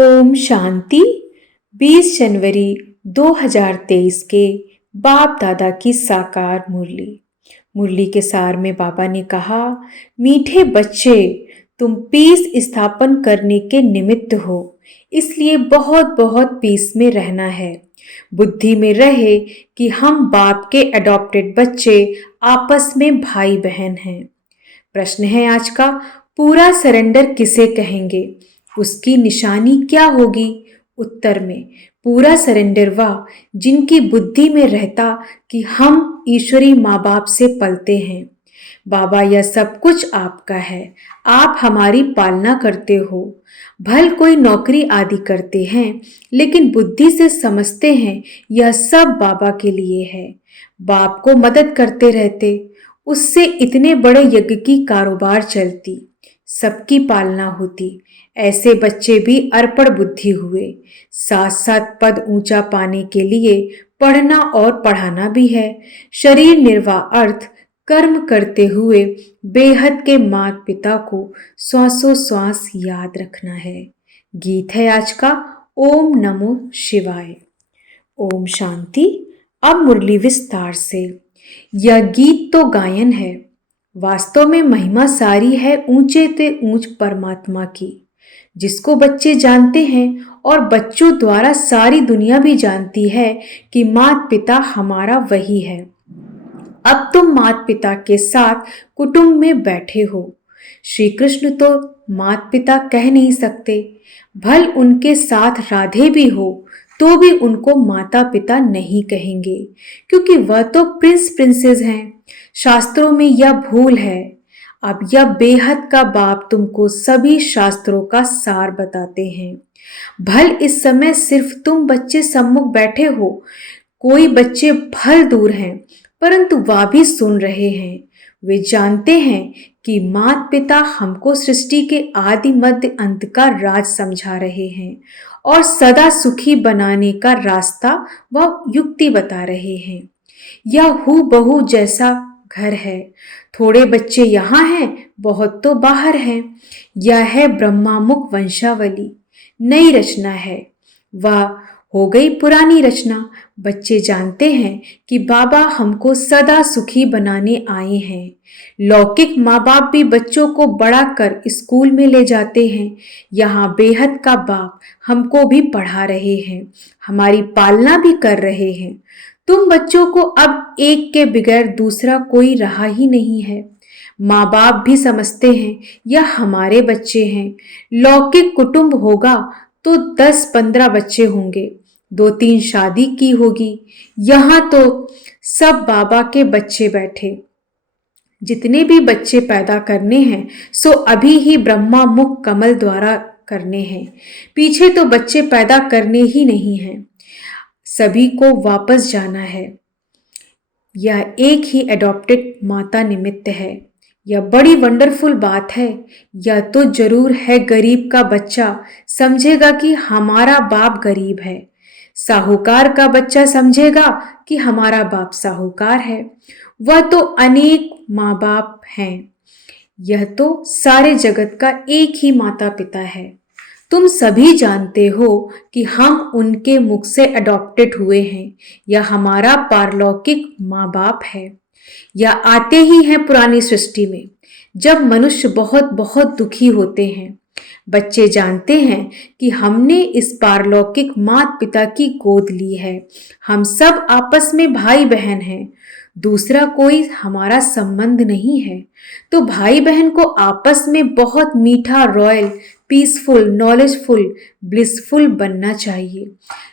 ओम शांति। 20 जनवरी 2023 के बाप दादा की साकार मुरली के सार में बाबा ने कहा, मीठे बच्चे, तुम पीस स्थापन करने के निमित्त हो, इसलिए बहुत बहुत पीस में रहना है। बुद्धि में रहे कि हम बाप के अडॉप्टेड बच्चे आपस में भाई बहन हैं। प्रश्न है आज का, पूरा सरेंडर किसे कहेंगे, उसकी निशानी क्या होगी? उत्तर में, पूरा सरेंडर वह जिनकी बुद्धि में रहता कि हम ईश्वरी माँ बाप से पलते हैं। बाबा, यह सब कुछ आपका है, आप हमारी पालना करते हो। भल कोई नौकरी आदि करते हैं, लेकिन बुद्धि से समझते हैं यह सब बाबा के लिए है। बाप को मदद करते रहते, उससे इतने बड़े यज्ञ की कारोबार चलती, सबकी पालना होती। ऐसे बच्चे भी अर्पण बुद्धि हुए। साथ साथ पद ऊंचा पाने के लिए पढ़ना और पढ़ाना भी है। शरीर निर्वाह अर्थ कर्म करते हुए बेहद के माता पिता को श्वासों श्वास याद रखना है। गीत है आज का, ओम नमो शिवाय। ओम शांति। अब मुरली विस्तार से। यह गीत तो गायन है, वास्तव में महिमा सारी है ऊंचे ते ऊंच परमात्मा की, जिसको बच्चे जानते हैं और बच्चों द्वारा सारी दुनिया भी जानती है कि माता पिता हमारा वही है। अब तुम माता पिता के साथ कुटुंब में बैठे हो। श्री कृष्ण तो माता पिता कह नहीं सकते, भल उनके साथ राधे भी हो तो भी उनको माता पिता नहीं कहेंगे, क्योंकि वह तो प्रिंस प्रिंसेस हैं। शास्त्रों में यह भूल है। अब यह बेहद का बाप तुमको सभी शास्त्रों का सार बताते हैं। भल इस समय सिर्फ तुम बच्चे सम्मुख बैठे हो, कोई बच्चे भल दूर हैं, परंतु वह भी सुन रहे हैं। वे जानते हैं कि माता पिता हमको सृष्टि के आदि मध्य अंत का राज समझा रहे हैं और सदा सुखी बनाने का रास्ता व युक्ति बता रहे हैं। यह हूबहू जैसा घर है। थोड़े बच्चे यहाँ हैं, बहुत तो बाहर हैं। यह है ब्रह्मामुख वंशावली, नई रचना है। वह हो गई पुरानी रचना। बच्चे जानते हैं कि बाबा हमको सदा सुखी बनाने आए हैं। लौकिक माँ बाप भी बच्चों को बड़ा कर स्कूल में ले जाते हैं। यहाँ बेहद का बाप हमको भी पढ़ा रहे हैं, हमारी पालना भी कर रहे हैं। तुम बच्चों को अब एक के बगैर दूसरा कोई रहा ही नहीं है। माँ बाप भी समझते हैं यह हमारे बच्चे हैं। लौकिक कुटुंब होगा तो 10-15 बच्चे होंगे, 2-3 शादी की होगी। यहाँ तो सब बाबा के बच्चे बैठे। जितने भी बच्चे पैदा करने हैं सो अभी ही ब्रह्मा मुख कमल द्वारा करने हैं। पीछे तो बच्चे पैदा करने ही नहीं हैं, सभी को वापस जाना है। यह एक ही एडॉप्टेड माता निमित्त है। यह बड़ी वंडरफुल बात है। यह तो जरूर है, गरीब का बच्चा समझेगा कि हमारा बाप गरीब है। साहूकार का बच्चा समझेगा कि हमारा बाप साहूकार है। वह तो अनेक माँ बाप हैं। यह तो सारे जगत का एक ही माता पिता है। तुम सभी जानते हो कि हम उनके मुख से अडॉप्टेड हुए हैं। यह हमारा पारलौकिक माँ बाप है। यह आते ही हैं पुरानी सृष्टि में, जब मनुष्य बहुत बहुत दुखी होते हैं। बच्चे जानते हैं कि हमने इस पारलौकिक माता पिता की गोद ली है। हम सब आपस में भाई बहन हैं, दूसरा कोई हमारा संबंध नहीं है। तो भाई बहन को आपस में बहुत मीठा, रॉयल, पीसफुल, नॉलेजफुल, ब्लिसफुल बनना चाहिए।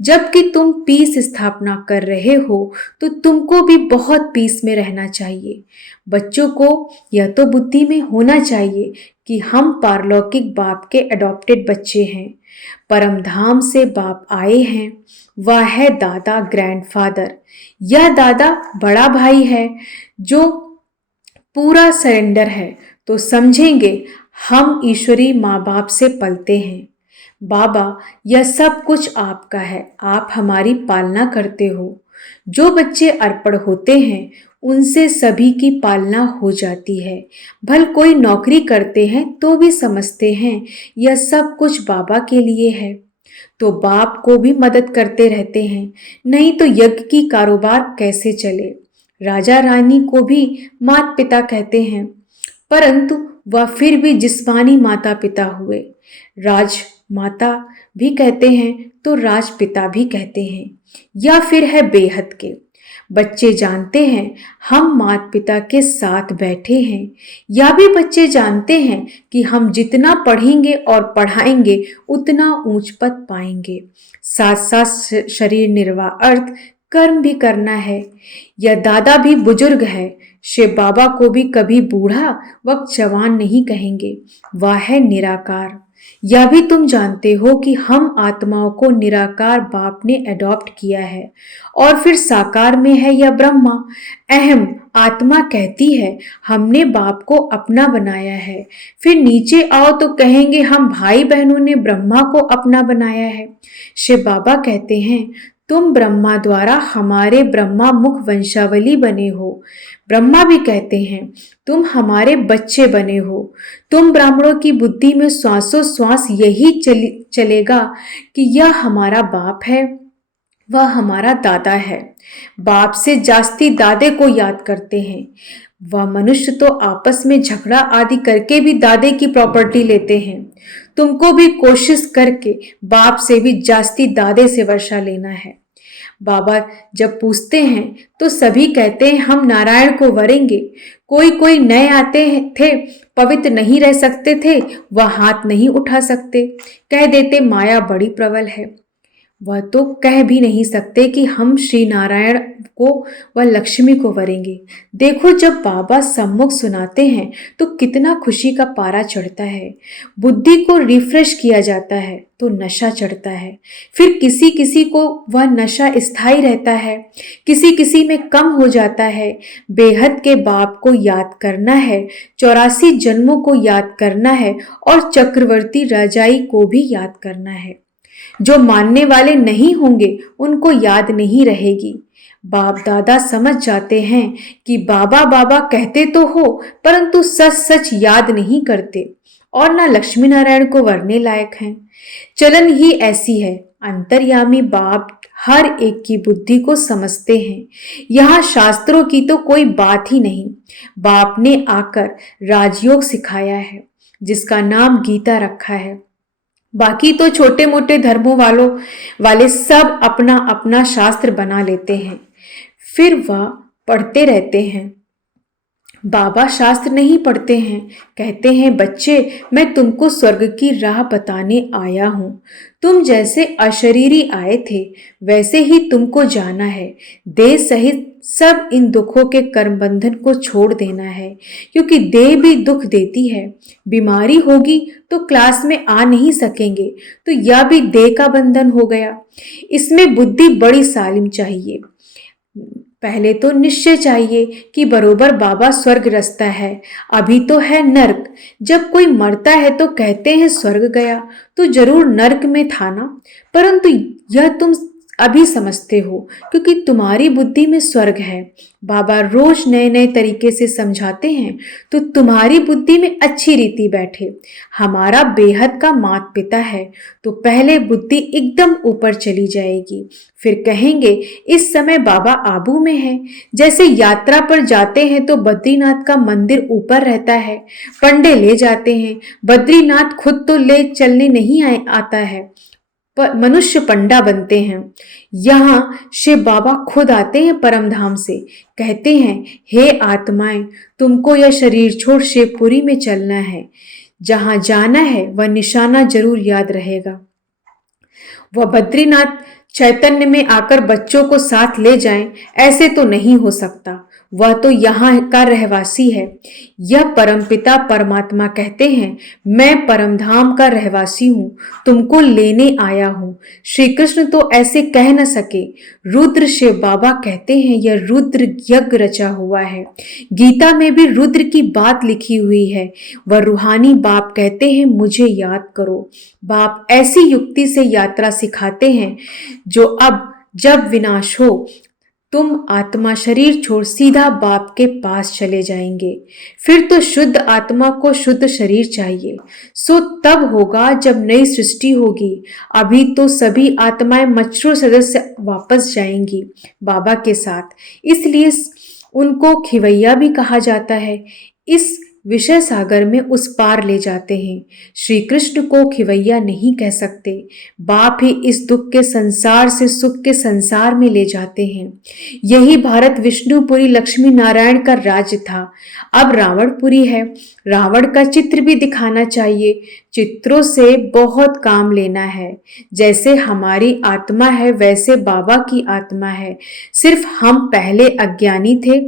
जबकि तुम पीस स्थापना कर रहे हो तो तुमको भी बहुत पीस में रहना चाहिए। बच्चों को यह तो बुद्धि में होना चाहिए कि हम पारलौकिक बाप के अडॉप्टेड बच्चे हैं। परम धाम से बाप आए हैं, वह है दादा, ग्रैंडफादर। यह दादा बड़ा भाई है जो पूरा सरेंडर है, तो समझेंगे हम ईश्वरी माँ बाप से पलते हैं। बाबा, यह सब कुछ आपका है, आप हमारी पालना करते हो। जो बच्चे अर्पण होते हैं उनसे सभी की पालना हो जाती है। भल कोई नौकरी करते हैं तो भी समझते हैं यह सब कुछ बाबा के लिए है। तो बाप को भी मदद करते रहते हैं, नहीं तो यज्ञ की कारोबार कैसे चले। राजा रानी को भी माता पिता कहते हैं, परंतु वह फिर भी जिस्मानी माता पिता हुए। राजमाता भी कहते हैं तो राजपिता भी कहते हैं, या फिर है बेहद के। बच्चे जानते हैं हम माता पिता के साथ बैठे हैं, या भी बच्चे जानते हैं कि हम जितना पढ़ेंगे और पढ़ाएंगे उतना ऊंच पद पाएंगे। साथ साथ शरीर निर्वाह अर्थ कर्म भी करना है। यह दादा भी बुजुर्ग है, शिव बाबा को भी कभी बूढ़ा व जवान नहीं कहेंगे, वह है निराकार। यह भी तुम जानते हो कि हम आत्माओं को निराकार बाप ने अडॉप्ट किया है, और फिर साकार में है यह ब्रह्मा। अहम आत्मा कहती है हमने बाप को अपना बनाया है, फिर नीचे आओ तो कहेंगे हम भाई बहनों ने ब्रह्मा को अपना बनाया है। शिव बाबा कहते हैं तुम ब्रह्मा द्वारा हमारे ब्रह्मा मुख वंशावली बने हो। ब्रह्मा भी कहते हैं तुम हमारे बच्चे बने हो। तुम ब्राह्मणों की बुद्धि में श्वासों श्वास यही चलेगा कि यह हमारा बाप है, वह हमारा दादा है। बाप से जास्ती दादे को याद करते हैं। वह मनुष्य तो आपस में झगड़ा आदि करके भी दादे की प्रॉपर्टी लेते हैं। तुमको भी कोशिश करके बाप से भी जास्ती दादे से वर्षा लेना है। बाबा जब पूछते हैं तो सभी कहते हैं हम नारायण को वरेंगे। कोई कोई नए आते थे, पवित्र नहीं रह सकते थे, वह हाथ नहीं उठा सकते, कह देते माया बड़ी प्रबल है। वह तो कह भी नहीं सकते कि हम श्री नारायण को व लक्ष्मी को वरेंगे। देखो जब बाबा सम्मुख सुनाते हैं तो कितना खुशी का पारा चढ़ता है। बुद्धि को रिफ्रेश किया जाता है तो नशा चढ़ता है। फिर किसी किसी को वह नशा स्थायी रहता है, किसी किसी में कम हो जाता है। बेहद के बाप को याद करना है, 84 जन्मों को याद करना है, और चक्रवर्ती राजाई को भी याद करना है। जो मानने वाले नहीं होंगे उनको याद नहीं रहेगी। बाप दादा समझ जाते हैं कि बाबा बाबा कहते तो हो, परंतु सच सच याद नहीं करते और ना लक्ष्मी नारायण को वरने लायक हैं। चलन ही ऐसी है। अंतर्यामी बाप हर एक की बुद्धि को समझते हैं। यहाँ शास्त्रों की तो कोई बात ही नहीं। बाप ने आकर राजयोग सिखाया है, जिसका नाम गीता रखा है। बाकी तो छोटे मोटे धर्मों वाले सब अपना अपना शास्त्र बना लेते हैं, फिर वह पढ़ते रहते हैं। बाबा शास्त्र नहीं पढ़ते हैं, कहते हैं बच्चे मैं तुमको स्वर्ग की राह बताने आया हूँ। तुम जैसे अशरीरी आए थे वैसे ही तुमको जाना है। देह सहित सब इन दुखों के कर्म बंधन को छोड़ देना है, क्योंकि देह भी दुख देती है। बीमारी होगी तो क्लास में आ नहीं सकेंगे, तो यह भी देह का बंधन हो गया। इसमें बुद्धि बड़ी सालिम चाहिए। पहले तो निश्चय चाहिए कि बरोबर बाबा स्वर्ग रास्ता है, अभी तो है नर्क। जब कोई मरता है तो कहते हैं स्वर्ग गया, तो जरूर नर्क में था ना। परंतु यह तुम अभी समझते हो क्योंकि तुम्हारी बुद्धि में स्वर्ग है। बाबा रोज नए नए तरीके से समझाते हैं तो तुम्हारी बुद्धि में अच्छी रीति बैठे। हमारा बेहद का माता पिता है तो पहले बुद्धि एकदम ऊपर चली जाएगी, फिर कहेंगे इस समय बाबा आबू में है। जैसे यात्रा पर जाते हैं तो बद्रीनाथ का मंदिर ऊपर रहता है, पंडे ले जाते हैं। बद्रीनाथ खुद तो ले चलने नहीं आता है, मनुष्य पंडा बनते हैं। यहाँ शिव बाबा खुद आते हैं परमधाम से, कहते हैं हे आत्माएं तुमको यह शरीर छोड़ शिवपुरी में चलना है। जहां जाना है वह निशाना जरूर याद रहेगा। वह बद्रीनाथ चैतन्य में आकर बच्चों को साथ ले जाएं, ऐसे तो नहीं हो सकता। वह तो यहाँ का रहवासी है। यह परमपिता परमात्मा कहते हैं मैं परमधाम का रहवासी हूँ, तुमको लेने आया हूँ। श्री कृष्ण तो ऐसे कह न सके। रुद्र शिव बाबा कहते हैं यह रुद्र यज्ञ रचा हुआ है। गीता में भी रुद्र की बात लिखी हुई है। वह रूहानी बाप कहते हैं मुझे याद करो। बाप ऐसी युक्ति से यात्रा सिखाते हैं जो अब जब विनाश हो तुम आत्मा शरीर छोड़ सीधा बाप के पास चले जाएंगे। फिर तो शुद्ध आत्मा को शुद्ध शरीर चाहिए। सो तब होगा जब नई सृष्टि होगी। अभी तो सभी आत्माएं मच्छरों सदस्य वापस जाएंगी बाबा के साथ। इसलिए उनको खिवैया भी कहा जाता है। इस विषय सागर में उस पार ले जाते हैं। श्री कृष्ण को खिवैया नहीं कह सकते। बाप ही इस दुख के संसार से सुख के संसार में ले जाते हैं। यही भारत विष्णुपुरी लक्ष्मी नारायण का राज्य था। अब रावणपुरी है। रावण का चित्र भी दिखाना चाहिए। चित्रों से बहुत काम लेना है। जैसे हमारी आत्मा है वैसे बाबा की आत्मा है। सिर्फ हम पहले अज्ञानी थे।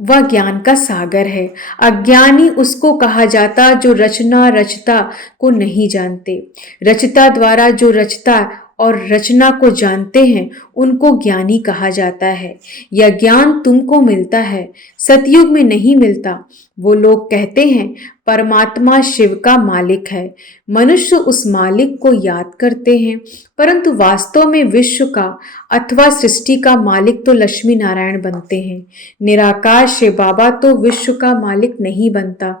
वह ज्ञान का सागर है। अज्ञानी उसको कहा जाता जो रचना रचता को नहीं जानते। रचता द्वारा जो रचता और रचना को जानते हैं उनको ज्ञानी कहा जाता है। यह ज्ञान तुमको मिलता है, सतयुग में नहीं मिलता। वो लोग कहते हैं परमात्मा शिव का मालिक है। मनुष्य उस मालिक को याद करते हैं, परंतु वास्तव में विश्व का अथवा सृष्टि का मालिक तो लक्ष्मी नारायण बनते हैं। निराकार शिव बाबा तो विश्व का मालिक नहीं बनता।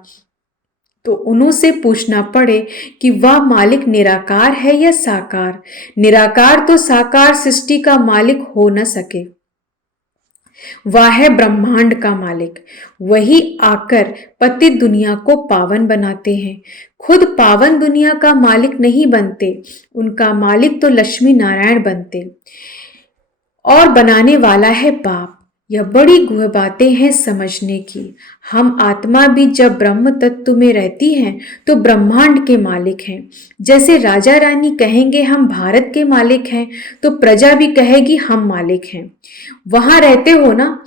तो उन्हों से पूछना पड़े कि वह मालिक निराकार है या साकार। निराकार तो साकार सृष्टि का मालिक हो न सके। वह है ब्रह्मांड का मालिक। वही आकर पतित दुनिया को पावन बनाते हैं। खुद पावन दुनिया का मालिक नहीं बनते। उनका मालिक तो लक्ष्मी नारायण बनते और बनाने वाला है बाप। यह बड़ी गुह बातें हैं समझने की। हम आत्मा भी जब ब्रह्म तत्व में रहती हैं तो ब्रह्मांड के मालिक हैं। जैसे राजा रानी कहेंगे हम भारत के मालिक हैं तो प्रजा भी कहेगी हम मालिक हैं। वहां रहते हो ना।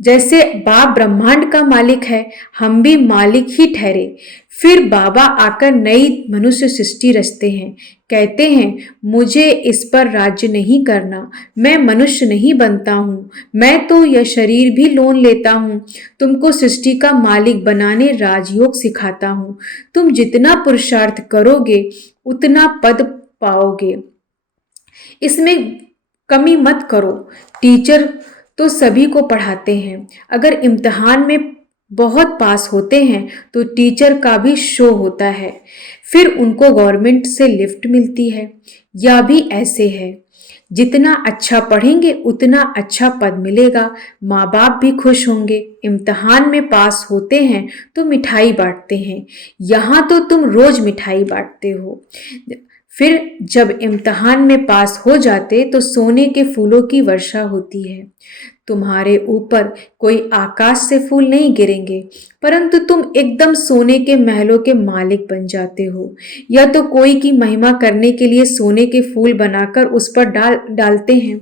जैसे बाप ब्रह्मांड का मालिक है, हम भी मालिक ही ठहरे। फिर बाबा आकर नई मनुष्य सृष्टि रचते हैं। कहते हैं मुझे इस पर राज्य नहीं करना, मैं मनुष्य नहीं बनता हूँ। मैं तो यह शरीर भी लोन लेता हूँ। तुमको सृष्टि का मालिक बनाने राजयोग सिखाता हूँ। तुम जितना पुरुषार्थ करोगे उतना पद पाओगे। इसमें कमी मत करो। टीचर तो सभी को पढ़ाते हैं। अगर इम्तिहान में बहुत पास होते हैं तो टीचर का भी शो होता है। फिर उनको गवर्नमेंट से लिफ्ट मिलती है। यह भी ऐसे है। जितना अच्छा पढ़ेंगे उतना अच्छा पद मिलेगा। माँ बाप भी खुश होंगे। इम्तिहान में पास होते हैं तो मिठाई बांटते हैं। यहाँ तो तुम रोज मिठाई बांटते हो। फिर जब इम्तिहान में पास हो जाते तो सोने के फूलों की वर्षा होती है। तुम्हारे ऊपर कोई आकाश से फूल नहीं गिरेंगे, परंतु तुम एकदम सोने के महलों के मालिक बन जाते हो। या तो कोई की महिमा करने के लिए सोने के फूल बनाकर उस पर डालते हैं।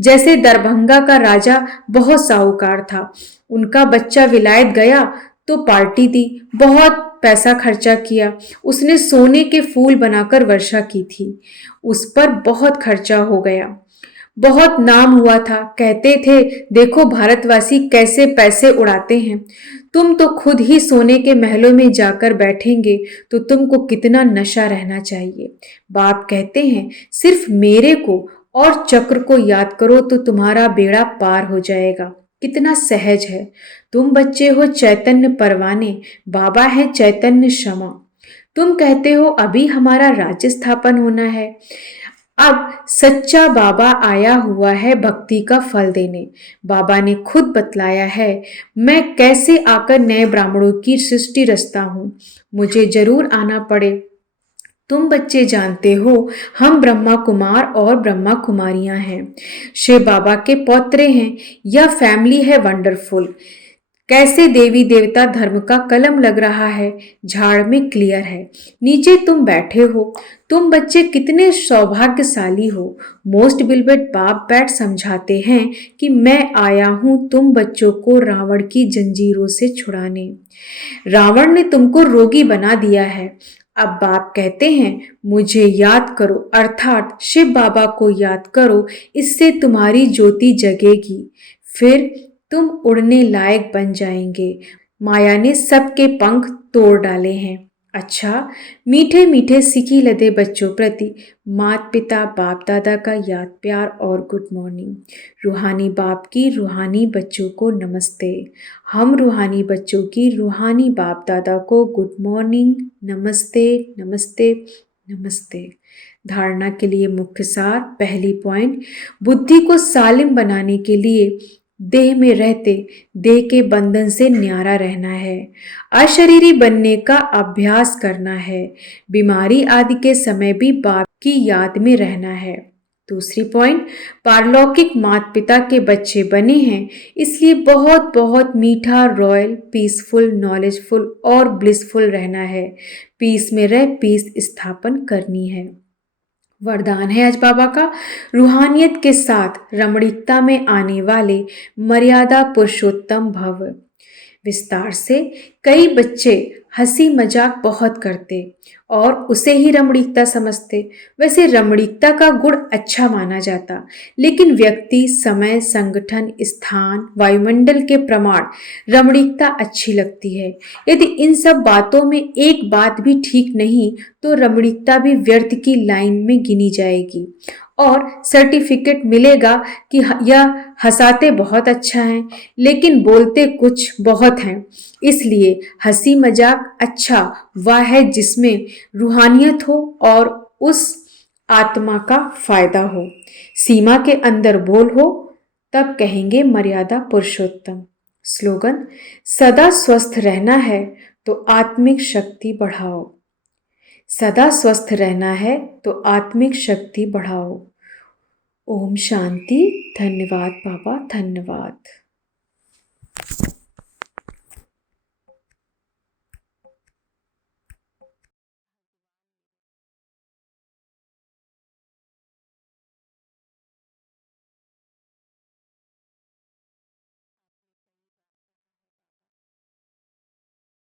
जैसे दरभंगा का राजा बहुत साहूकार था। उनका बच्चा विलायत गया तो पार्टी दी, बहुत पैसा खर्चा किया। उसने सोने के फूल बनाकर वर्षा की थी। उस पर बहुत खर्चा हो गया। बहुत नाम हुआ था। कहते थे देखो भारतवासी कैसे पैसे उड़ाते हैं। तुम तो खुद ही सोने के महलों में जाकर बैठेंगे तो तुमको कितना नशा रहना चाहिए। बाप कहते हैं सिर्फ मेरे को और चक्र को याद करो तो तुम्हारा बेड़ा पार हो जाएगा। कितना सहज है। तुम बच्चे हो चैतन्य परवाने, बाबा है चैतन्य क्षमा। तुम कहते हो अभी हमारा राज्य स्थापन होना है। अब सच्चा बाबा आया हुआ है भक्ति का फल देने। बाबा ने खुद बतलाया है मैं कैसे आकर नए ब्राह्मणों की सृष्टि रचता हूँ। मुझे जरूर आना पड़े। तुम बच्चे जानते हो हम ब्रह्मा कुमार और ब्रह्मा कुमारियां हैं। शिव बाबा के पौत्रे हैं। यह फैमिली है वंडरफुल। कैसे देवी देवता धर्म का कलम लग रहा है। झाड़ में क्लियर है। नीचे तुम बैठे हो। तुम बच्चे कितने सौभाग्यशाली हो। मोस्ट बिलवेड बाप बैठ समझाते हैं कि मैं आया हूं तुम बच्चों को रावण की जंजीरों से छुड़ाने। रावण ने तुमको रोगी बना दिया है। अब बाप कहते हैं मुझे याद करो, अर्थात शिव बाबा को याद करो। इससे तुम्हारी ज्योति जगेगी। फिर तुम उड़ने लायक बन जाएंगे। माया ने सबके पंख तोड़ डाले हैं। अच्छा, मीठे मीठे सिकी लदे बच्चों प्रति माता पिता बाप दादा का याद प्यार और गुड मॉर्निंग। रूहानी बाप की रूहानी बच्चों को नमस्ते। हम रूहानी बच्चों की रूहानी बाप दादा को गुड मॉर्निंग, नमस्ते नमस्ते नमस्ते। धारणा के लिए मुख्य सार। पहली पॉइंट, बुद्धि को सालिम बनाने के लिए देह में रहते देह के बंधन से न्यारा रहना है, अशरीरी बनने का अभ्यास करना है, बीमारी आदि के समय भी बाप की याद में रहना है। दूसरी पॉइंट, पारलौकिक माता पिता के बच्चे बने हैं, इसलिए बहुत बहुत मीठा, रॉयल, पीसफुल, नॉलेजफुल और ब्लिसफुल रहना है। पीस में रह पीस स्थापन करनी है। वरदान है आज बाबा का, रूहानियत के साथ रमणीकता में आने वाले मर्यादा पुरुषोत्तम भव। विस्तार से, कई बच्चे हंसी मजाक बहुत करते और उसे ही रमणीकता समझते। वैसे रमणीकता का गुण अच्छा माना जाता, लेकिन व्यक्ति, समय, संगठन, स्थान, वायुमंडल के प्रमाण रमणीकता अच्छी लगती है। यदि इन सब बातों में एक बात भी ठीक नहीं तो रमणीकता भी व्यर्थ की लाइन में गिनी जाएगी और सर्टिफिकेट मिलेगा कि यह हंसाते बहुत अच्छा हैं, लेकिन बोलते कुछ बहुत हैं। इसलिए हंसी मजाक अच्छा वह है जिसमें रूहानियत हो और उस आत्मा का फायदा हो। सीमा के अंदर बोल हो, तब कहेंगे मर्यादा पुरुषोत्तम। स्लोगन, सदा स्वस्थ रहना है तो आत्मिक शक्ति बढ़ाओ। सदा स्वस्थ रहना है तो आत्मिक शक्ति बढ़ाओ। ओम शांति। धन्यवाद बाबा, धन्यवाद।